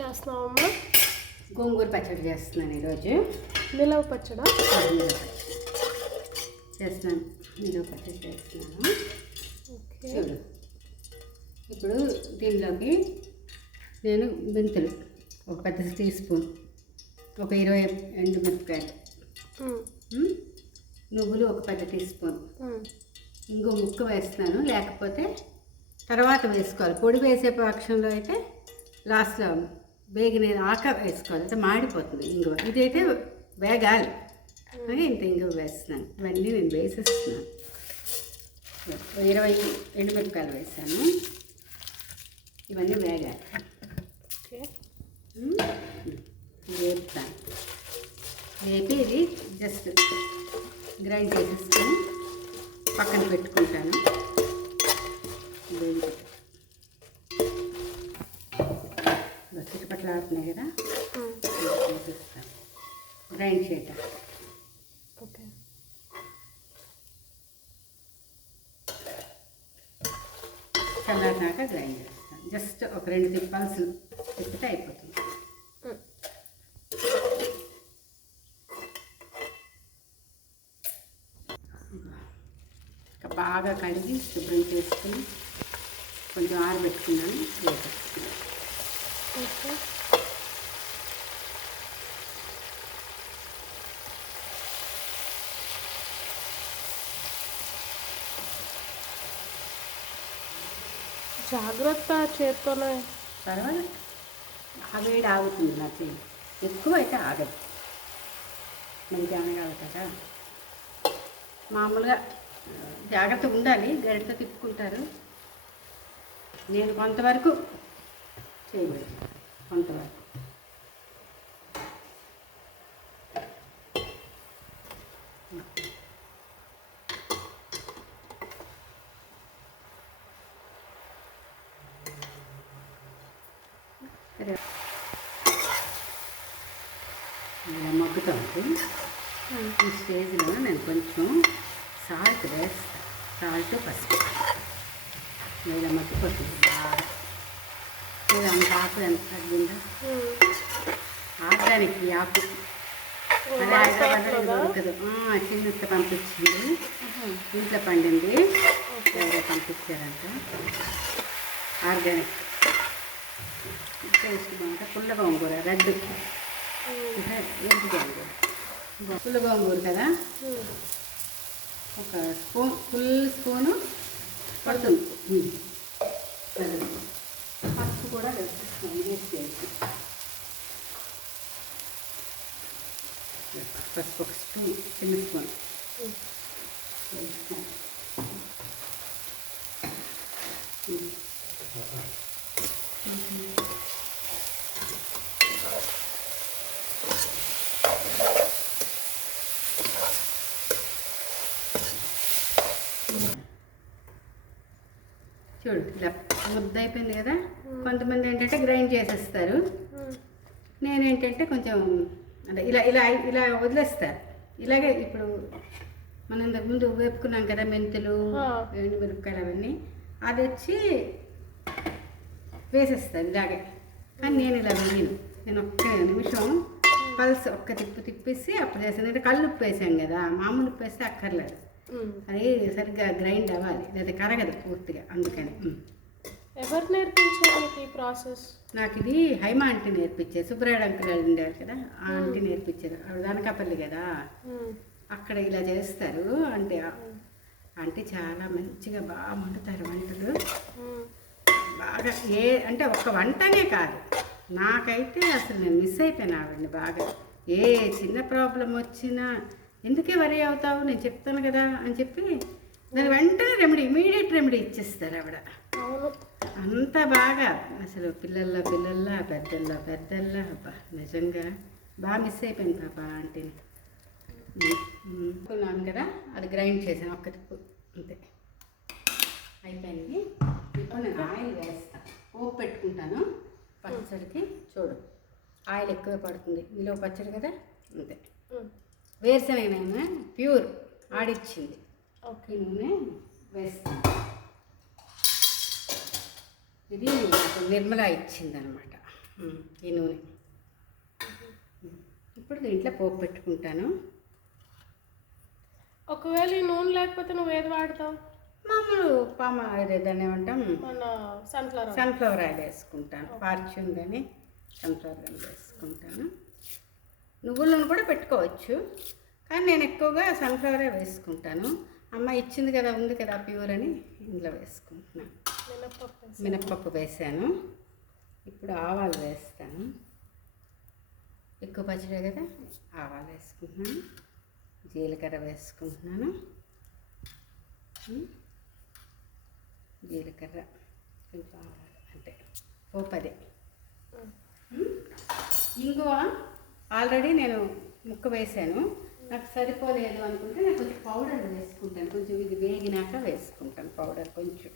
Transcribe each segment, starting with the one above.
చేస్తున్నావమ్మా? గోంగూర పచ్చడి చేస్తున్నాను ఈరోజు. నిలవ పచ్చడా? నిలవ చేస్తున్నాను. నిలవ పచ్చడి చేస్తున్నాను. చూడు, ఇప్పుడు దీనిలోకి నేను మెంతులు ఒక పెద్ద టీ స్పూన్, ఒక 20 ఎండుమిరపకాయలు, నువ్వులు ఒక పెద్ద టీ స్పూన్, ఇంకో ముక్క వేస్తున్నాను. లేకపోతే తర్వాత వేసుకోవాలి. పొడి వేసే పక్షంలో అయితే లాస్ట్లో వేగిన ఆక వేసుకోవాలి, అయితే మాడిపోతుంది ఇంగువ. ఇదైతే వేగాలి అని ఇంత ఇంగువ వేస్తున్నాను. ఇవన్నీ నేను వేసేస్తున్నాను. 20 ఎండుమిరపకాయలు వేసాను. ఇవన్నీ వేగాలి. వేపుతాను. వేపి ఇది జస్ట్ గ్రైండ్ చేసేసుకొని పక్కన పెట్టుకుంటాను. చిట్టుపట్లు ఆడుతున్నాయి కదా, వేసేస్తాను గ్రైండ్ చేయటం. ఓకే, చల్లారినాక గ్రైండ్ చేస్తాను. జస్ట్ ఒక 2 తిప్పాల్సి తిప్పితే అయిపోతుంది. బాగా కడిగి శుభ్రం చేసుకుని కొంచెం ఆరబెట్టుకున్నాను. వేసేస్తున్నాను. ఓకే, జాగ్రత్త చేత్తోనే. తర్వాత ఆ వేడి ఆగుతుంది. నాకు ఎక్కువ అయితే ఆగదు. మనకి అనగాలి కదా, మామూలుగా జాగ్రత్తగా ఉండాలి. గరిటతో తిప్పుకుంటారు. నేను కొంతవరకు చేయబడి కొంతవరకు ఇలా మగ్గుతుంది. ఈ స్టేజ్లో నేను కొంచెం సాల్ట్ వేస్తాను. సాల్ట్, పసుపు. ఇలా మగ్గిపోతుంది బాగా. ఇది అంత ఆకు ఎంత తగ్గిందో. ఆర్గానిక్ ఈ ఆకు అదే హైదరాబాద్లో దొరకదు. చిన్నత్త పంపించింది, ఇంట్లో పండింది. ఎవరో పంపించారంట. ఆర్గానిక్ టేస్ట్ బాగుంటుంది. పుల్ల గోంగూర రెడ్ ఎరుపు గోంగూర. పుల్ల గోంగూర కదా, ఒక స్పూన్, ఫుల్ స్పూను పడుతుంది. పసుపు కూడా వేసేస్తాను. వేసి పసుపు ఒక స్పూన్, చిన్న స్పూన్ వేస్తాను. చూడు, ఇలా ముద్ద అయిపోయింది కదా. కొంతమంది ఏంటంటే గ్రైండ్ చేసేస్తారు. నేనేంటంటే కొంచెం అంటే ఇలా ఇలా ఇలా వదిలేస్తారు. ఇలాగే ఇప్పుడు మనం ఇంతకుముందు వేపుకున్నాం కదా మెంతులు, ఎండుమిరపకాయలు అవన్నీ, అది వచ్చి వేసేస్తాను ఇలాగే. కానీ నేను ఇలా వేయను. నేను ఒక్క నిమిషం పల్స్ ఒక్క తిప్పేసి అప్పుడు వేసాను. అంటే కళ్ళు ఉప్పు వేసాం కదా, మామూలు ఉప్పు వేస్తే అక్కర్లేదు. అది సరిగ్గా గ్రైండ్ అవ్వాలి, లేదా కరగదు పూర్తిగా. అందుకని. ఎవరు నేర్పించారు ఈ ప్రాసెస్? నాకు ఇది హైమా ఆంటీ నేర్పించారు. సుబ్రాయుడు అంకుల్ ఉండారు కదా, ఆ ఆంటీ నేర్పించారు. ఆవిడ అనకాపల్లి కదా, అక్కడ ఇలా చేస్తారు. అంటే ఆంటీ చాలా మంచిగా బాగా వండుతారు వంటలు. బాగా అంటే ఒక వంటనే కాదు, నాకైతే అసలు నేను మిస్ అయిపోయాను ఆవిడని బాగా. ఏ చిన్న ప్రాబ్లం వచ్చినా ఎందుకే వరి అవుతావు, నేను చెప్తాను కదా అని చెప్పి దాని వెంటనే రెమెడీ, ఇమీడియట్ రెమెడీ ఇచ్చేస్తారు ఆవిడ. అంత బాగా అసలు పిల్లల్లో పెద్దల్లో అబ్బా, నిజంగా బాగా మిస్ అయిపోయింది పాప ఆంటీని. అనుకున్నాను కదా, అది గ్రైండ్ చేశాను ఒక్క తిప్పు, అంతే అయిపోయింది. ఇప్పుడు నేను ఆయిల్ వేస్తాను. పోపు పెట్టుకుంటాను పచ్చడికి. చూడు, ఆయిల్ ఎక్కువ పడుతుంది. నిలువ పచ్చడి కదా, అంతే. వేరుశనగ నూనె ప్యూర్ ఆడిచ్చింది. ఓకే, నూనె వేస్తాను. ఇది నిర్మల ఇచ్చిందనమాట. ఈ నూనె. ఇప్పుడు దీంట్లో పోపు పెట్టుకుంటాను. ఒకవేళ ఈ నూనె లేకపోతే నువ్వు ఏది వాడతావు? మామూలు దాన్ని ఏమంటాం, మన సన్ఫ్లవర్ ఆయిల్ వేసుకుంటాను. ఫార్చ్యూన్ కానీ సన్ఫ్లవర్ ఆయిల్ వేసుకుంటాను. నువ్వుల నూనె కూడా పెట్టుకోవచ్చు, కానీ నేను ఎక్కువగా సన్ఫ్లవర్ ఆయిల్ వేసుకుంటాను. అమ్మ ఇచ్చింది కదా, ఉంది కదా ప్యూర్ అని ఇందులో వేసుకుంటున్నాను. మినప్పప్పు వేసాను. ఇప్పుడు ఆవాలు వేస్తాను. ఎక్కువ పచ్చడే కదా, ఆవాలు వేసుకుంటున్నాను. జీలకర్ర వేసుకుంటున్నాను. జీలకర్ర కొంచెం ఆవాలు అంటే పోపదే. ఇంగువ ఆల్రెడీ నేను ముక్క వేసాను. నాకు సరిపోలేదు అనుకుంటే నేను కొంచెం పౌడర్ వేసుకుంటాను. కొంచెం ఇది వేగినాక వేసుకుంటాను పౌడర్ కొంచెం,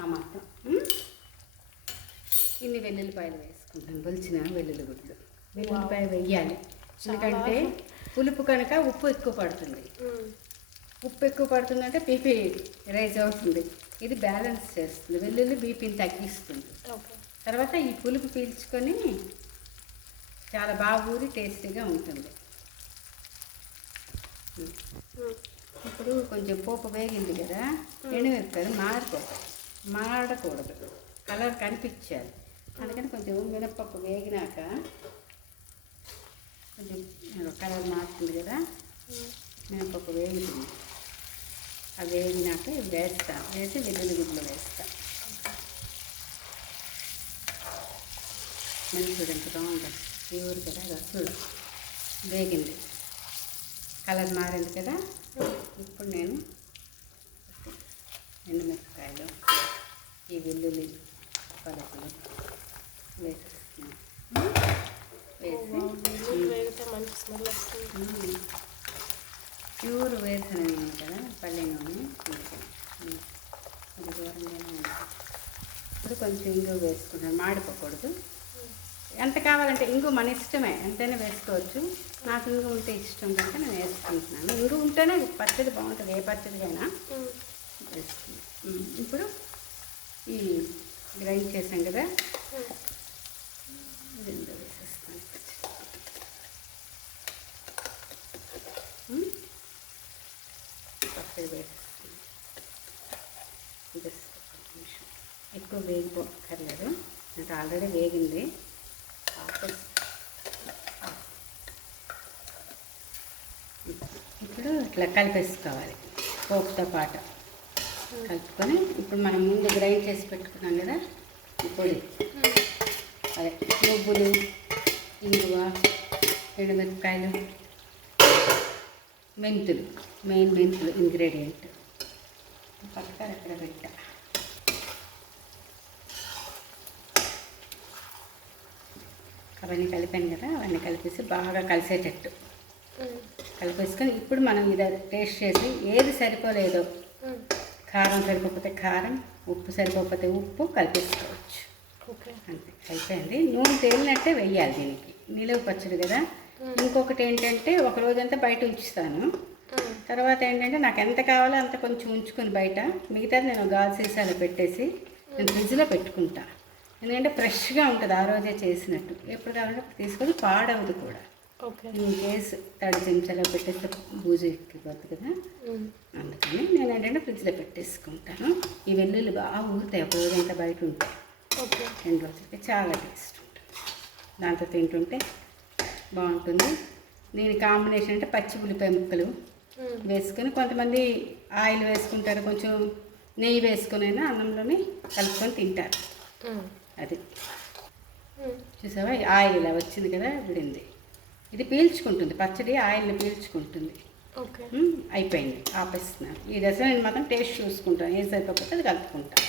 ఆ మాత్రం. ఇన్ని వెల్లుల్లిపాయలు వేసుకుంటాను, బొలిచిన వెల్లుల్లి గుడ్లు. వెల్లుల్లిపాయ వేయాలి, ఎందుకంటే పులుపు కనుక ఉప్పు ఎక్కువ పడుతుంది. ఉప్పు ఎక్కువ పడుతుందంటే బీపీ రైజ్ అవుతుంది. ఇది బ్యాలెన్స్ చేస్తుంది. వెల్లుల్లి బీపీని తగ్గిస్తుంది. తర్వాత ఈ పులుపు పీల్చుకొని చాలా బాగా ఊరి టేస్టీగా ఉంటుంది. ఇప్పుడు కొంచెం పోపు వేగింది కదా, ఎండుమిరపకాయలు మాడకూడదు, కలర్ కనిపించాలి. అందుకని కొంచెం మినప్పప్పు వేగినాక కొంచెం కలర్ మారుతుంది కదా, మినప్పప్పు వేగుతుంది. అది వేగినాక వేస్తాను. వేసి వెల్లుల్లి గుడ్లు వేస్తాను. మంచిగా ఎంత బాగుంటుంది, ప్యూర్ కదా. రసుడు వేగింది, కలర్ మారింది కదా. ఇప్పుడు నేను ఎండుమిరపకాయలు, ఈ వెల్లుల్లి పలుకులు వేసేస్తున్నాను. వేసి మంచి స్మెల్ వస్తుంది. ప్యూర్ వేసిన నూనె కదా, పల్లె నూనె. కొంచెం అది దూరంగానే ఉంటుంది. ఇప్పుడు కొంచెం ఇంగు వేసుకుంటాను, మాడిపోకూడదు. ఎంత కావాలంటే ఇంగు మన ఇష్టమే, ఎంతైనా వేసుకోవచ్చు. నాకు ఇంగు ఉంటే ఇష్టం కనుక నేను వేసుకుంటున్నాను. ఇంగు ఉంటేనే పచ్చడి బాగుంటుంది, ఏ పచ్చడికైనా వేసుకున్నాను. ఇప్పుడు ఈ గ్రైండ్ చేసాం కదా, రెండు వేసేస్తాను. పచ్చడి వేసేస్తాను. జస్ట్ ఒక నిమిషం, ఎక్కువ వేగిపోక్కర్లేదు, అంటే ఆల్రెడీ వేగింది. ఇప్పుడు ఇట్లా కలిపేసుకోవాలి పోపుతో పాటు. కలుపుకొని ఇప్పుడు మనం ముందు గ్రైండ్ చేసి పెట్టుకున్నాం కదా ఈ పొడి, అదే నువ్వులు, ఇంగువ, ఎండుమిరపకాయలు, మెంతులు, మెయిన్ మెంతులు ఇంగ్రీడియంట్. పక్కన ఎక్కడ పెట్టా. అవన్నీ కలిపాను కదా, అవన్నీ కలిపేసి బాగా కలిసేటట్టు కలిపేసుకొని ఇప్పుడు మనం ఇది టేస్ట్ చేసి ఏది సరిపోలేదో, కారం సరిపోతే కారం, ఉప్పు సరిపోతే ఉప్పు కలిపేసుకోవచ్చు. అంతే, అయిపోయింది. నూనె తేలినట్టే వెయ్యాలి దీనికి, నిలువ పచ్చడి కదా. ఇంకొకటి ఏంటంటే ఒక రోజంతా బయట ఉంచుతాను. తర్వాత ఏంటంటే నాకు ఎంత కావాలో అంత కొంచెం ఉంచుకొని బయట, మిగతాది నేను గాజు సీసాలో పెట్టేసి నేను ఫ్రిడ్జ్లో పెట్టుకుంటా. ఎందుకంటే ఫ్రెష్గా ఉంటుంది, ఆ రోజే చేసినట్టు. ఎప్పుడు కావాలంటే అప్పుడు తీసుకొని పాడవదు కూడా. ఇన్ కేసు తడి చెంచాలో పెట్టేస్తే బూజు ఎక్కిపోద్ది కదా, అందుకని నేను ఏంటంటే ఫ్రిడ్జ్లో పెట్టేసుకుంటాను. ఈ వెల్లుల్లి బాగా ఊరుతాయి ఒక రోజంతా బయట ఉంటాయి. 2 రోజులకి చాలా టేస్ట్ ఉంటుంది, దాంతో తింటుంటే బాగుంటుంది. దీని కాంబినేషన్ అంటే పచ్చి ఉల్లిపాయ ముక్కలు వేసుకొని, కొంతమంది ఆయిల్ వేసుకుంటారు, కొంచెం నెయ్యి వేసుకొనైనా అన్నంలోనే కలుపుకొని తింటారు. అది చూసావా, ఆయిల్ ఇలా వచ్చింది కదా, విడింది. ఇది పీల్చుకుంటుంది, పచ్చడి ఆయిల్ని పీల్చుకుంటుంది. అయిపోయింది, ఆపేస్తున్నాను. ఈ దశలో నేను మాత్రం టేస్ట్ చూసుకుంటాను, ఏది సరిపోతే అది కలుపుకుంటాను.